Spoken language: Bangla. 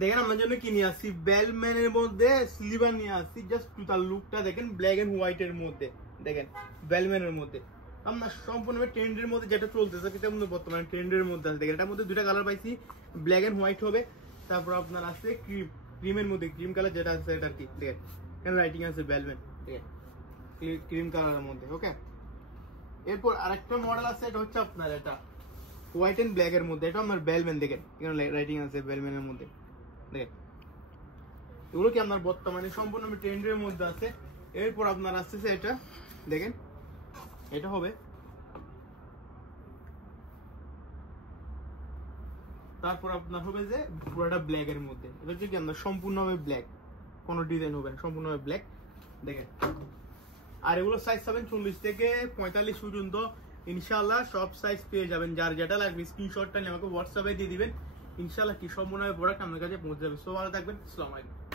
দেখেন আমার জন্য কি নিয়ে আসছি, বেলম্যানের মধ্যে স্লিভার নিয়ে আসছি। জাস্ট টোটাল লুকটা দেখেন, ব্ল্যাক এন্ড হোয়াইট এর মধ্যে দেখেন, বেলম্যানের মধ্যে আপনার সম্পূর্ণ ট্রেন্ডের মধ্যে যেটা চলতেছে, সেটা বর্তমানে ট্রেন্ডের মধ্যে আছে। দেখেন এটার মধ্যে দুইটা কালার পাইছি, ব্ল্যাক এন্ড হোয়াইট হবে। তারপর আপনার আছে ক্রিমের মধ্যে, ক্রিম কালার যেটা আছে এটা কি দেখেন, এখানে রাইটিং আছে বেলম্যান, ঠিক আছে, ক্রিম কালারের মধ্যে। ওকে, এরপর আরেকটা মডেল আছে, এটা হচ্ছে আপনার এটা হোয়াইট এন্ড ব্ল্যাক এর মধ্যে, এটা আমার বেলম্যান। দেখেন এখানে রাইটিং আছে বেলম্যানের মধ্যে, দেখেন এগুলো কি আপনার বর্তমানে সম্পূর্ণ ট্রেন্ডের মধ্যে আছে। এরপর আপনার আসতেছে এটা, দেখেন এটা হবে, তারপর আপনার হবে যে পুরোটা ব্ল্যাক এর মধ্যে। এটা হচ্ছে কি আপনার সম্পূর্ণভাবে ব্ল্যাক, কোনো ডিজাইন হবে না, সম্পূর্ণভাবে ব্ল্যাক। দেখেন আর এগুলো সাইজ পাবেন 40 থেকে 45 পর্যন্ত ইনশাআল্লাহ। সব সাইজ পেয়ে যাবেন, যার যেটা লাগবে স্ক্রিনশটটা নিয়ে আমাকে হোয়াটসঅ্যাপে দিয়ে দিবেন। ইনশাআল্লাহ কি সম্পূর্ণভাবে প্রোডাক্ট আপনার কাছে পৌঁছে যাবে। সো ভালো থাকবেন, আসসালামু আলাইকুম।